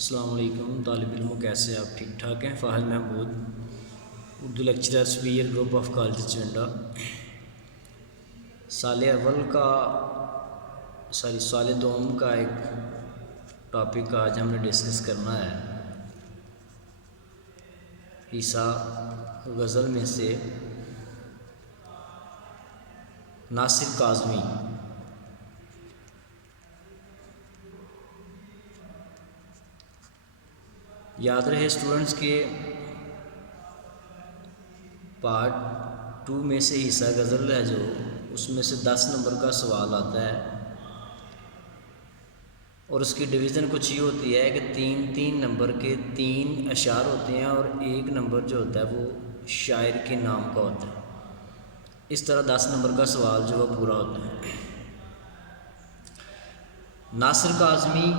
السلام علیکم طالب علموں، کیسے آپ؟ ٹھیک ٹھاک ہیں؟ Fahad Mahmood, Urdu lecturer superior group of college Chanda. سال دوم کا ایک ٹاپک آج ہم نے ڈسکس کرنا ہے۔ حصہ غزل میں سے ناصر کاظمی۔ یاد رہے اسٹوڈنٹس کے پارٹ 2 میں سے حصہ غزل ہے جو اس میں سے 10 نمبر کا سوال آتا ہے، اور اس کی ڈویژن کچھ یہ ہوتی ہے کہ 3 نمبر کے 3 اشعار ہوتے ہیں اور 1 نمبر جو ہوتا ہے وہ شاعر کے نام کا ہوتا ہے۔ اس طرح 10 نمبر کا سوال جو وہ پورا ہوتا ہے۔ ناصر کاظمی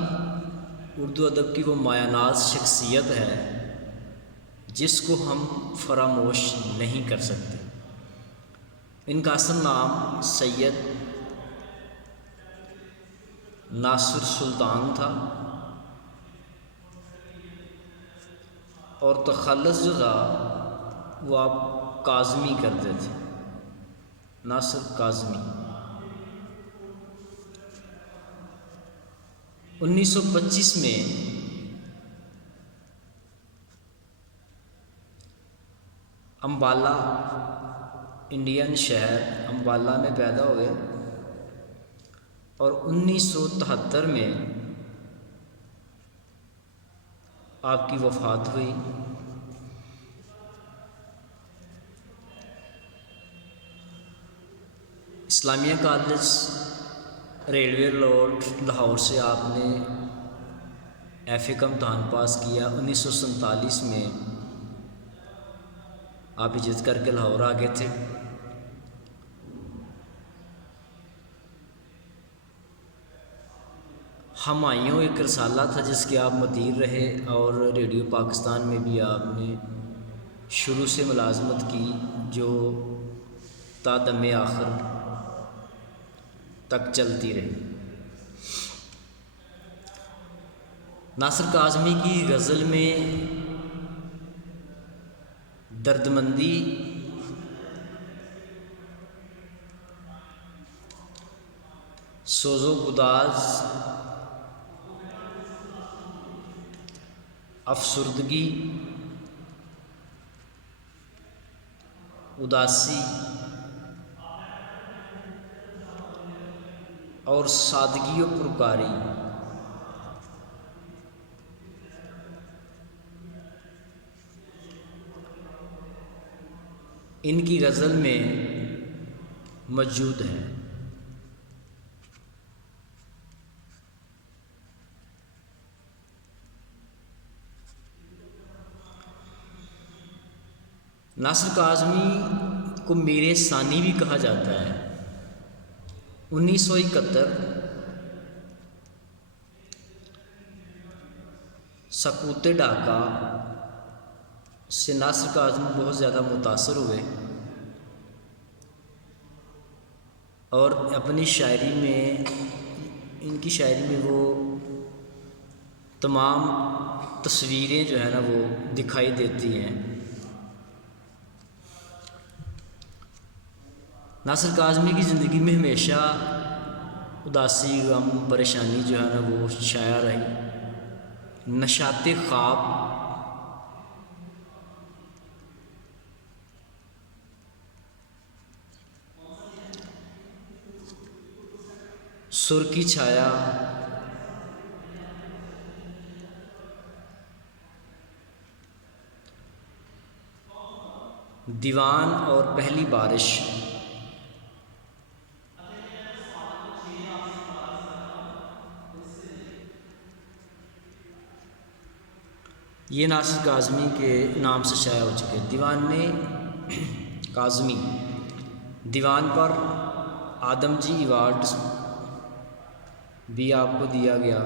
اردو ادب کی وہ مایہ ناز شخصیت ہے جس کو ہم فراموش نہیں کر سکتے۔ ان کا اصل نام سید ناصر سلطان تھا، اور تخلص جو تھا وہ آپ کاظمی کرتے تھے، ناصر کاظمی۔ 1925 میں امبالہ، انڈین شہر امبالہ میں پیدا ہوئے، اور 1973 میں آپ کی وفات ہوئی۔ اسلامیہ کالج ریلوے روڈ لاہور سے آپ نے ایف اے کا امتحان پاس کیا۔ 1947 میں آپ ہجرت کر کے لاہور آ گئے تھے۔ ہمایوں ایک رسالہ تھا جس کے آپ مدیر رہے، اور ریڈیو پاکستان میں بھی آپ نے شروع سے ملازمت کی جو تا دم آخر تک چلتی رہی۔ ناصر کاظمی کی غزل میں دردمندی، سوز و گداز، افسردگی، اداسی اور سادگی و پرکاری ان کی غزل میں موجود ہے۔ ناصر کاظمی کو میر ثانی بھی کہا جاتا ہے۔ 1971 سقوط ڈھاکہ سے ناصر کاظمی بہت زیادہ متاثر ہوئے، اور اپنی شاعری میں، ان کی شاعری میں وہ تمام تصویریں جو ہے نا وہ دکھائی دیتی ہیں۔ ناصر کاظمی کی زندگی میں ہمیشہ اداسی، غم، پریشانی جو ہے نا وہ شائع رہی۔ نشاط خواب، سر کی چھایا، دیوان اور پہلی بارش، یہ ناصر کاظمی کے نام سے شائع ہو چکے۔ دیوان کاظمی، دیوان پر آدم جی ایوارڈ بھی آپ کو دیا گیا۔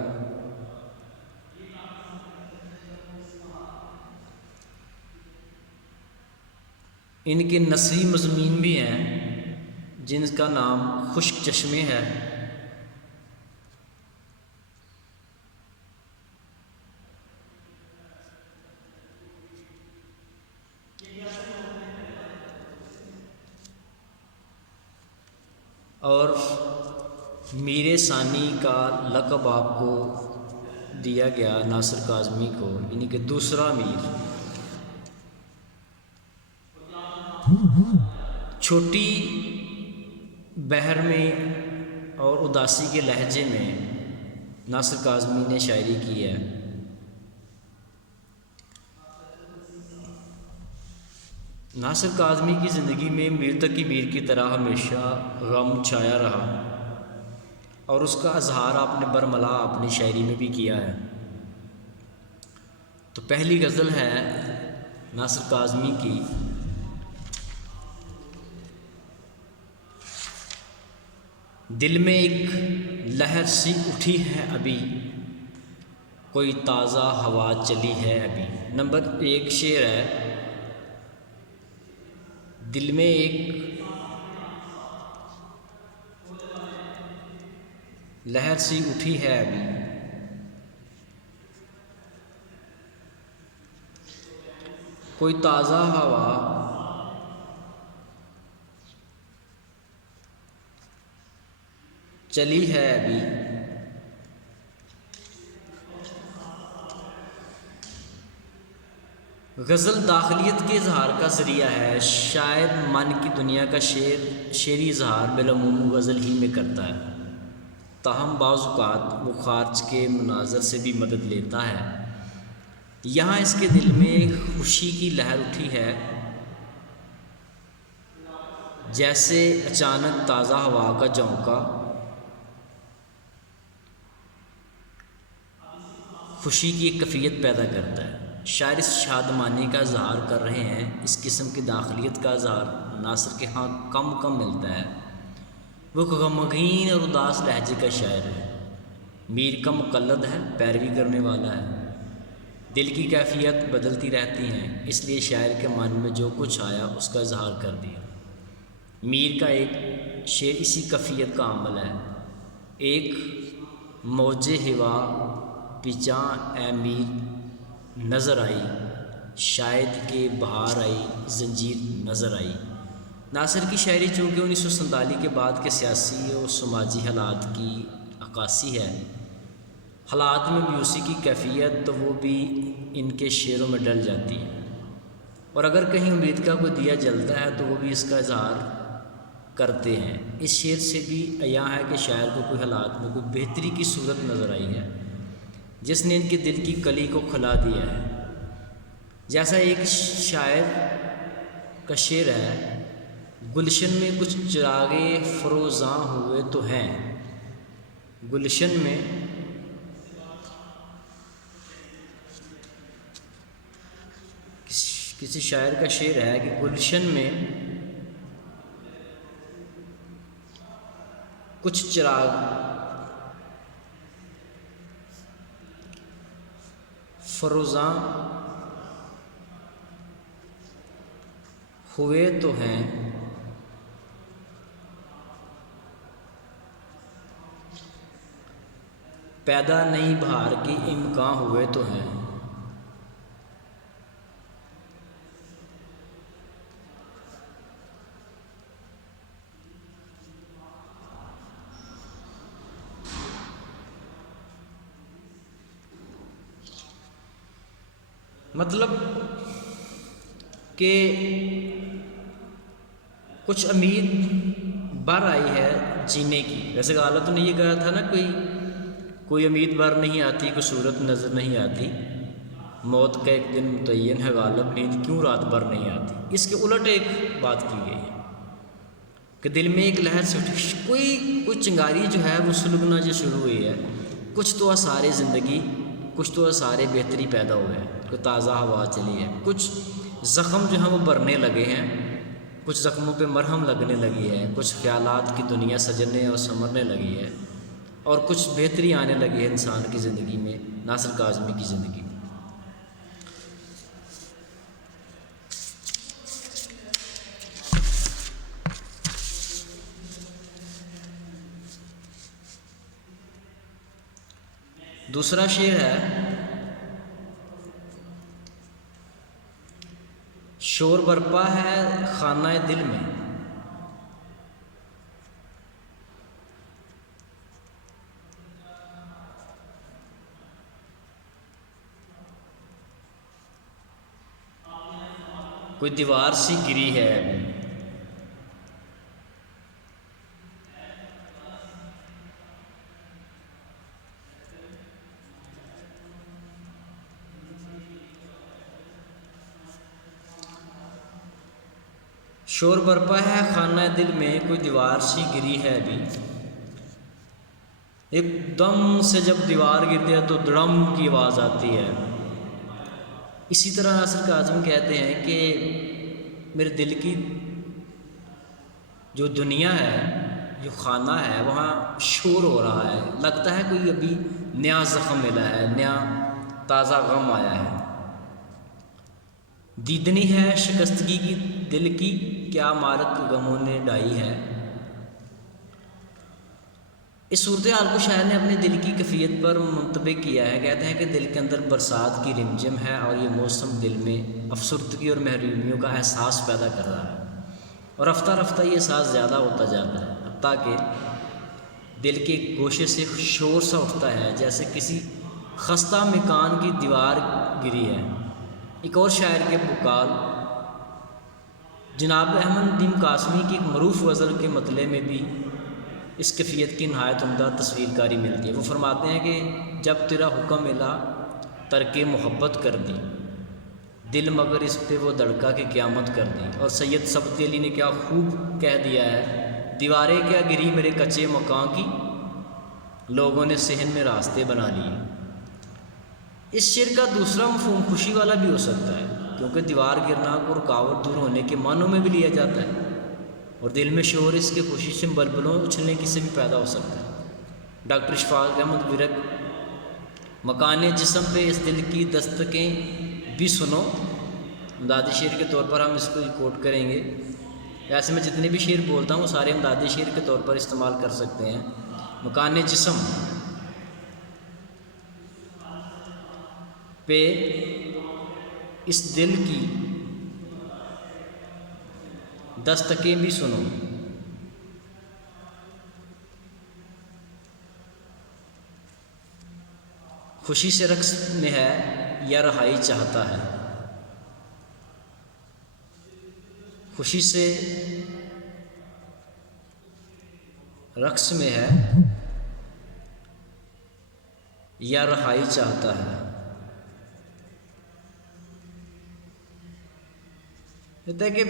ان کے نثری مضامین بھی ہیں جن کا نام خشک چشمے ہے، اور میر ثانی کا لقب آپ کو دیا گیا ناصر کاظمی کو، یعنی کہ دوسرا میر۔ چھوٹی بہر میں اور اداسی کے لہجے میں ناصر کاظمی نے شاعری کی ہے۔ ناصر کاظمی کی زندگی میں میر تقی میر کی طرح ہمیشہ غم چھایا رہا، اور اس کا اظہار آپ نے برملا اپنی شاعری میں بھی کیا ہے۔ تو پہلی غزل ہے ناصر کاظمی کی، دل میں ایک لہر سی اٹھی ہے ابھی، کوئی تازہ ہوا چلی ہے ابھی۔ نمبر 1 شعر ہے، دل میں ایک لہر سی اٹھی ہے ابھی، کوئی تازہ ہوا چلی ہے ابھی۔ غزل داخلیت کے اظہار کا ذریعہ ہے، شاید من کی دنیا کا شعری اظہار بالعموم غزل ہی میں کرتا ہے، تاہم بعض اوقات وہ خارج کے مناظر سے بھی مدد لیتا ہے۔ یہاں اس کے دل میں خوشی کی لہر اٹھی ہے، جیسے اچانک تازہ ہوا کا جھونکا خوشی کی ایک کیفیت پیدا کرتا ہے۔ شاعر اس شادمانی کا اظہار کر رہے ہیں۔ اس قسم کی داخلیت کا اظہار ناصر کے ہاں کم ملتا ہے۔ وہ غمگین اور اداس لہجے کا شاعر ہے، میر کا مقلد ہے، پیروی کرنے والا ہے۔ دل کی کیفیت بدلتی رہتی ہیں، اس لیے شاعر کے من میں جو کچھ آیا اس کا اظہار کر دیا۔ میر کا ایک شعر اسی کیفیت کا عمل ہے، ایک موج ہوا پیچاں اے میر نظر آئی، شاید کہ بہار آئی زنجیر نظر آئی۔ ناصر کی شاعری چونکہ 1947 کے بعد کے سیاسی اور سماجی حالات کی عکاسی ہے، حالات میں بھی اسی کی کیفیت تو وہ بھی ان کے شعروں میں ڈل جاتی ہے، اور اگر کہیں امید کا کوئی دیا جلتا ہے تو وہ بھی اس کا اظہار کرتے ہیں۔ اس شعر سے بھی عیاں ہے کہ شاعر کو کوئی حالات میں کوئی بہتری کی صورت نظر آئی ہے جس نے ان کے دل کی کلی کو کھلا دیا ہے۔ جیسا ایک شاعر کا شعر ہے، گلشن میں کچھ چراغے فروزاں ہوئے تو ہیں، گلشن میں کسی شاعر کا شعر ہے کہ گلشن میں کچھ چراغ فروزاں ہوئے تو ہیں، پیدا نئی بہار کی امکان ہوئے تو ہیں۔ مطلب کہ کچھ امید بر آئی ہے جینے کی۔ ویسے غالب نے یہ کہا تھا نا، کوئی امید بر نہیں آتی، کوئی صورت نظر نہیں آتی، موت کا ایک دن متعین ہے غالب، نیند کیوں رات بھر نہیں آتی۔ اس کے الٹ ایک بات کی گئی ہے کہ دل میں ایک لہر سے کوئی چنگاری جو ہے وہ سلگنا جو شروع ہوئی ہے، کچھ تو آثار زندگی، کچھ تو آثار بہتری پیدا ہوئے ہیں، کوئی تازہ ہوا چلی ہے، کچھ زخم جو ہیں وہ بھرنے لگے ہیں، کچھ زخموں پہ مرہم لگنے لگی ہے، کچھ خیالات کی دنیا سجنے اور سنورنے لگی ہے، اور کچھ بہتری آنے لگی ہے انسان کی زندگی میں، ناصر کاظمی کی زندگی میں۔ دوسرا شعر ہے، شور برپا ہے خانہ دل میں، کوئی دیوار سی گری ہے ابھی۔ شور برپا ہے خانہ دل میں، کوئی دیوار سی گری ہے ابھی۔ ایک دم سے جب دیوار گرتی ہے تو دڑم کی آواز آتی ہے۔ اسی طرح ناصر کاظمی کہتے ہیں کہ میرے دل کی جو دنیا ہے، جو خانہ ہے، وہاں شور ہو رہا ہے، لگتا ہے کوئی ابھی نیا زخم ملا ہے، نیا تازہ غم آیا ہے۔ دیدنی ہے شکستگی کی دل کی، کیا عمارت غموں نے ڈھائی ہے۔ اس صورتحال کو شاعر نے اپنے دل کی کیفیت پر منطبق کیا ہے۔ کہتے ہیں کہ دل کے اندر برسات کی رمجم ہے اور یہ موسم دل میں افسردگی اور محرومیوں کا احساس پیدا کر رہا ہے، اور رفتہ رفتہ یہ احساس زیادہ ہوتا جاتا ہے، حتیٰ کہ دل کے گوشے سے شور سا اٹھتا ہے جیسے کسی خستہ مکان کی دیوار گری ہے۔ ایک اور شاعر کے بقال جناب احمد ندیم قاسمی کی ایک معروف غزل کے مطلع میں بھی اس کیفیت کی نہایت عمدہ تصویر کاری ملتی ہے۔ وہ فرماتے ہیں کہ جب تیرا حکم ملا ترک محبت کر دی، دل مگر اس پہ وہ دھڑکا کہ قیامت کر دی۔ اور سید سبتی علی نے کیا خوب کہہ دیا ہے، دیواریں کیا گری میرے کچے مکان کی، لوگوں نے صحن میں راستے بنا لیے۔ اس شعر کا دوسرا مفہوم خوشی والا بھی ہو سکتا ہے، کیونکہ دیوار گرنا کو رکاوٹ دور ہونے کے معنوں میں بھی لیا جاتا ہے، اور دل میں شور اس کے خوشی سے بلبلوں اچھلنے کی سے بھی پیدا ہو سکتا ہے۔ ڈاکٹر اشفاق احمد ورق مکان جسم پہ اس دل کی دستکیں بھی سنو، امدادی شعر کے طور پر ہم اس کو کوٹ کریں گے۔ ایسے میں جتنے بھی شعر بولتا ہوں وہ سارے امدادی شعر کے طور پر استعمال کر سکتے ہیں۔ مکان جسم پہ اس دل کی دستکیں بھی سنو، خوشی سے رقص میں ہے یا رہائی چاہتا ہے، خوشی سے رقص میں ہے یا رہائی چاہتا ہے۔ کہتا ہے کہ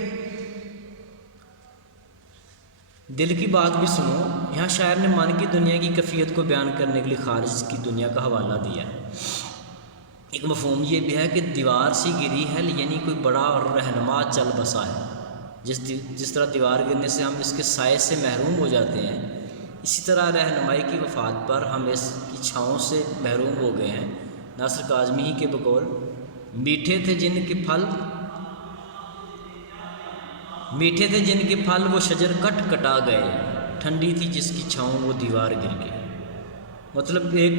دل کی بات بھی سنو۔ یہاں شاعر نے من کی دنیا کی کیفیت کو بیان کرنے کے لیے خارج کی دنیا کا حوالہ دیا ہے۔ ایک مفہوم یہ بھی ہے کہ دیوار سی گری ہے، یعنی کوئی بڑا اور رہنما چل بسا ہے۔ جس طرح دیوار گرنے سے ہم اس کے سائے سے محروم ہو جاتے ہیں، اسی طرح رہنمائی کی وفات پر ہم اس کی چھاؤں سے محروم ہو گئے ہیں۔ ناصر کاظمی ہی کے بقول میٹھے تھے جن کے پھل وہ شجر کٹ کٹا گئے، ٹھنڈی تھی جس کی چھاؤں وہ دیوار گر گئی۔ مطلب ایک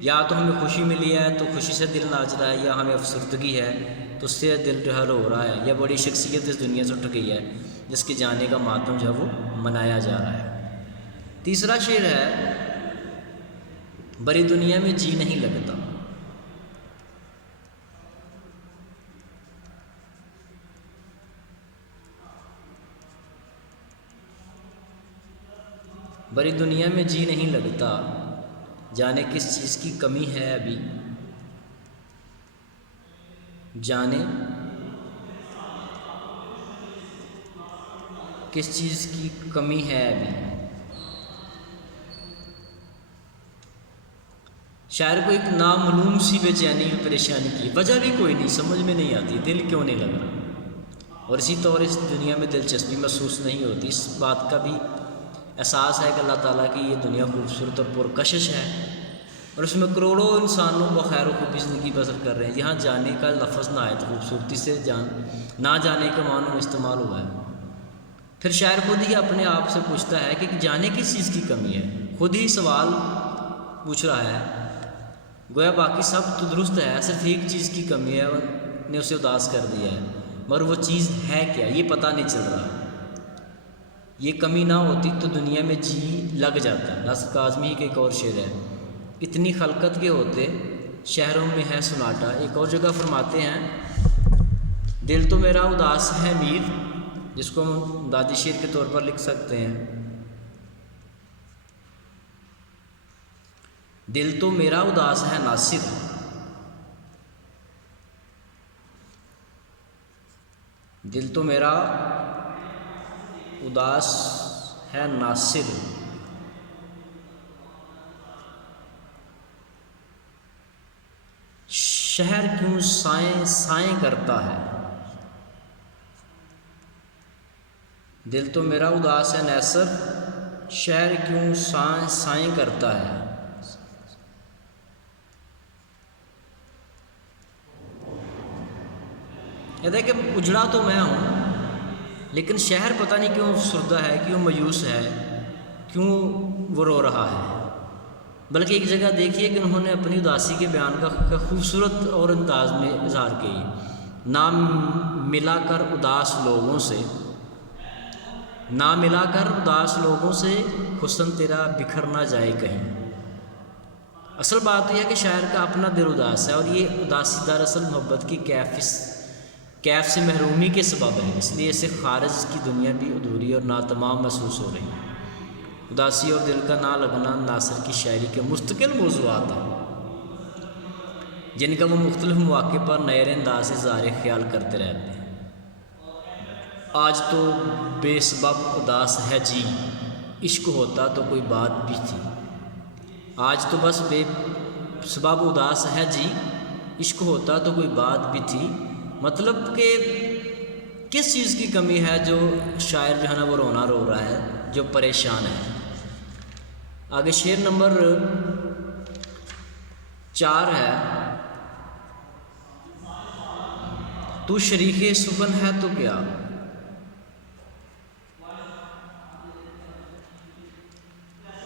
یا تو ہمیں خوشی ملی ہے تو خوشی سے دل ناچ رہا ہے، یا ہمیں افسردگی ہے تو اس سے دل جو ہے رو رہا ہے، یا بڑی شخصیت اس دنیا سے اٹھ گئی ہے جس کے جانے کا ماتم جو ہے وہ منایا جا رہا ہے۔ تیسرا شعر ہے بڑی دنیا میں جی نہیں لگتا۔ بڑی دنیا میں جی نہیں لگتا، جانے کس چیز کی کمی ہے ابھی، جانے کس چیز کی کمی ہے ابھی۔ شاعر کو ایک نامعلوم سی بے چینی اور پریشانی کی وجہ بھی کوئی نہیں، سمجھ میں نہیں آتی دل کیوں نہیں لگ رہا، اور اسی طور اس دنیا میں دلچسپی محسوس نہیں ہوتی۔ اس بات کا بھی احساس ہے کہ اللہ تعالیٰ کی یہ دنیا خوبصورت اور پرکشش ہے، اور اس میں کروڑوں انسانوں کو خیر و خوبی زندگی بسر کر رہے ہیں۔ یہاں جانے کا لفظ نہایت خوبصورتی سے نہ جانے کے معنوں میں استعمال ہوا ہے۔ پھر شاعر خود ہی اپنے آپ سے پوچھتا ہے کہ جانے کس چیز کی کمی ہے، خود ہی سوال پوچھ رہا ہے، گویا باقی سب تو درست ہے، صرف ایک چیز کی کمی ہے نے اسے اداس کر دیا ہے، مگر وہ چیز ہے کیا یہ پتہ نہیں چل رہا۔ یہ کمی نہ ہوتی تو دنیا میں جی لگ جاتا۔ ناصر کاظمی کا ایک اور شعر ہے، اتنی خلقت کے ہوتے شہروں میں ہے سناٹا۔ ایک اور جگہ فرماتے ہیں، دل تو میرا اداس ہے میر، جس کو ہم دادی شیر کے طور پر لکھ سکتے ہیں. دل تو میرا اداس ہے ناصر، دل تو میرا اداس ہے ناصر، شہر کیوں سائیں سائیں کرتا ہے. دل تو میرا اداس ہے ناصر، شہر کیوں سائیں سائیں کرتا ہے. کہتا ہے کہ اجڑا تو میں ہوں، لیکن شہر پتہ نہیں کیوں افسردہ ہے، کیوں مایوس ہے، کیوں وہ رو رہا ہے. بلکہ ایک جگہ دیکھیے کہ انہوں نے اپنی اداسی کے بیان کا خوبصورت اور انداز میں اظہار کی. نہ ملا کر اداس لوگوں سے، نہ ملا کر اداس لوگوں سے، حسن تیرا بکھر نہ جائے کہیں. اصل بات یہ ہے کہ شاعر کا اپنا دل اداس ہے، اور یہ اداسی دراصل محبت کی کیف سے محرومی کے سبب ہے. اس لیے اسے خارج کی دنیا بھی ادھوری اور ناتمام محسوس ہو رہی ہے. اداسی اور دل کا نہ لگنا ناصر کی شاعری کے مستقل موضوعات ہیں، جن کا وہ مختلف مواقع پر نئے انداز سے اظہار خیال کرتے رہتے ہیں. آج تو بے سبب اداس ہے جی، عشق ہوتا تو کوئی بات بھی تھی. آج تو بس بے سبب اداس ہے جی، عشق ہوتا تو کوئی بات بھی تھی. مطلب کہ کس چیز کی کمی ہے جو شاعر جو ہے نا وہ رونا رو رہا ہے، جو پریشان ہے. آگے شعر نمبر 4 ہے. تو شریک سخن ہے تو کیا،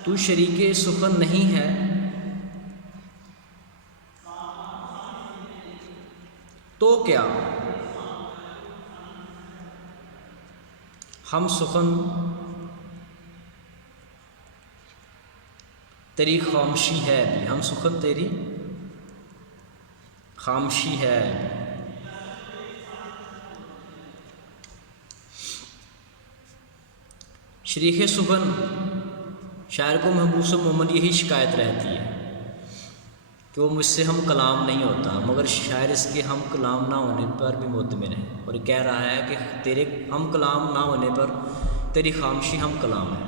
تو شریک سخن نہیں ہے، تو کیا ہم سخن تیری خاموشی ہے بھی، ہم سخن تیری خاموشی ہے. شریک سخن شاعر کو محبوس و عموماً یہی شکایت رہتی ہے کہ وہ مجھ سے ہم کلام نہیں ہوتا، مگر شاعر اس کے ہم کلام نہ ہونے پر بھی مطمئن ہے، اور یہ کہہ رہا ہے کہ تیرے ہم کلام نہ ہونے پر تیری خاموشی ہم کلام ہے.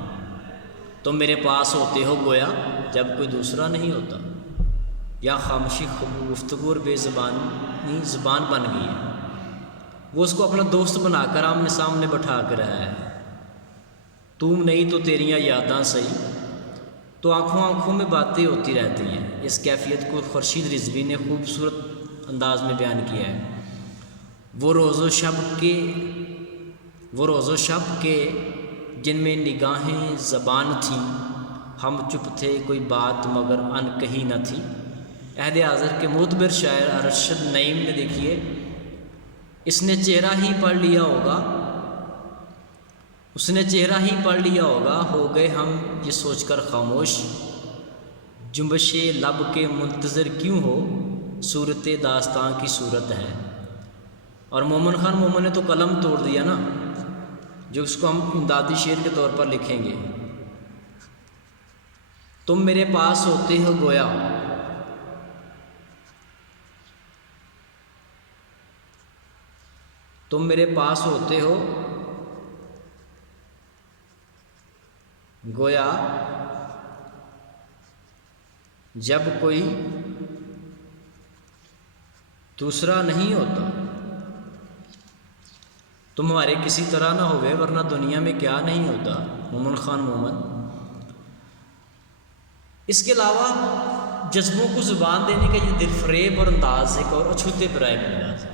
تم میرے پاس ہوتے ہو گویا جب کوئی دوسرا نہیں ہوتا، یا خاموشی گفتگو اور بے زبانی زبان بن گئی ہے. وہ اس کو اپنا دوست بنا کر آمنے سامنے بٹھا کر رہا ہے. تم نہیں تو تیریاں یاداں سہی، تو آنکھوں آنکھوں میں باتیں ہوتی رہتی ہیں. اس کیفیت کو خورشید رضوی نے خوبصورت انداز میں بیان کیا ہے. وہ روز و شب کے جن میں نگاہیں زبان تھیں، ہم چپ تھے کوئی بات مگر ان کہی نہ تھی. عہد حاضر کے معتبر شاعر ارشد نعیم نے دیکھیے، اس نے چہرہ ہی پڑھ لیا ہوگا، اس نے چہرہ ہی پڑھ لیا ہوگا، ہو گئے ہم یہ سوچ کر خاموش، جنبش لب کے منتظر کیوں ہو، صورت داستان کی صورت ہے. اور مومن خان مومن نے تو قلم توڑ دیا نا، جو اس کو ہم امدادی شعر کے طور پر لکھیں گے. تم میرے پاس ہوتے ہو گویا، تم میرے پاس ہوتے ہو گویا جب کوئی دوسرا نہیں ہوتا. تم ہمارے کسی طرح نہ ہوئے ورنہ دنیا میں کیا نہیں ہوتا. مومن خان مومن. اس کے علاوہ جذبوں کو زبان دینے کا یہ دل فریب اور انداز ایک اور اچھوتے برائے انداز.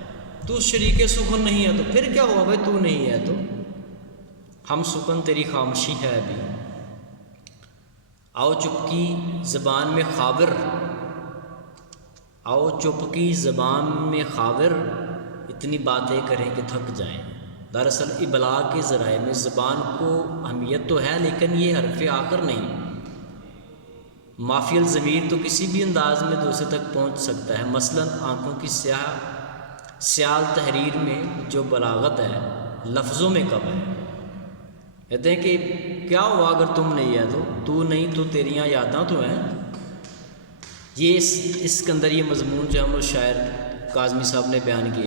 تو شریک سخن نہیں ہے تو پھر کیا ہوا بھائی، تو نہیں ہے تو ہم سخن تیری خاموشی ہے ابھی. آؤ چپ کی زبان میں خاور، آؤ چپ کی زبان میں خاور، اتنی باتیں کریں کہ تھک جائیں. دراصل ابلاغ کے ذرائع میں زبان کو اہمیت تو ہے، لیکن یہ حرف آخر نہیں. مافی الضمیر تو کسی بھی انداز میں دوسرے تک پہنچ سکتا ہے. مثلا آنکھوں کی سیاہ سیال تحریر میں جو بلاغت ہے لفظوں میں کب ہے؟ کہتے ہیں کہ کیا ہوا اگر تم نہیں ہے تو نہیں تو تیریاں یاداں تو ہیں. یہ اس کے اندر یہ مضمون جو ہم شاعر کاظمی صاحب نے بیان کیا.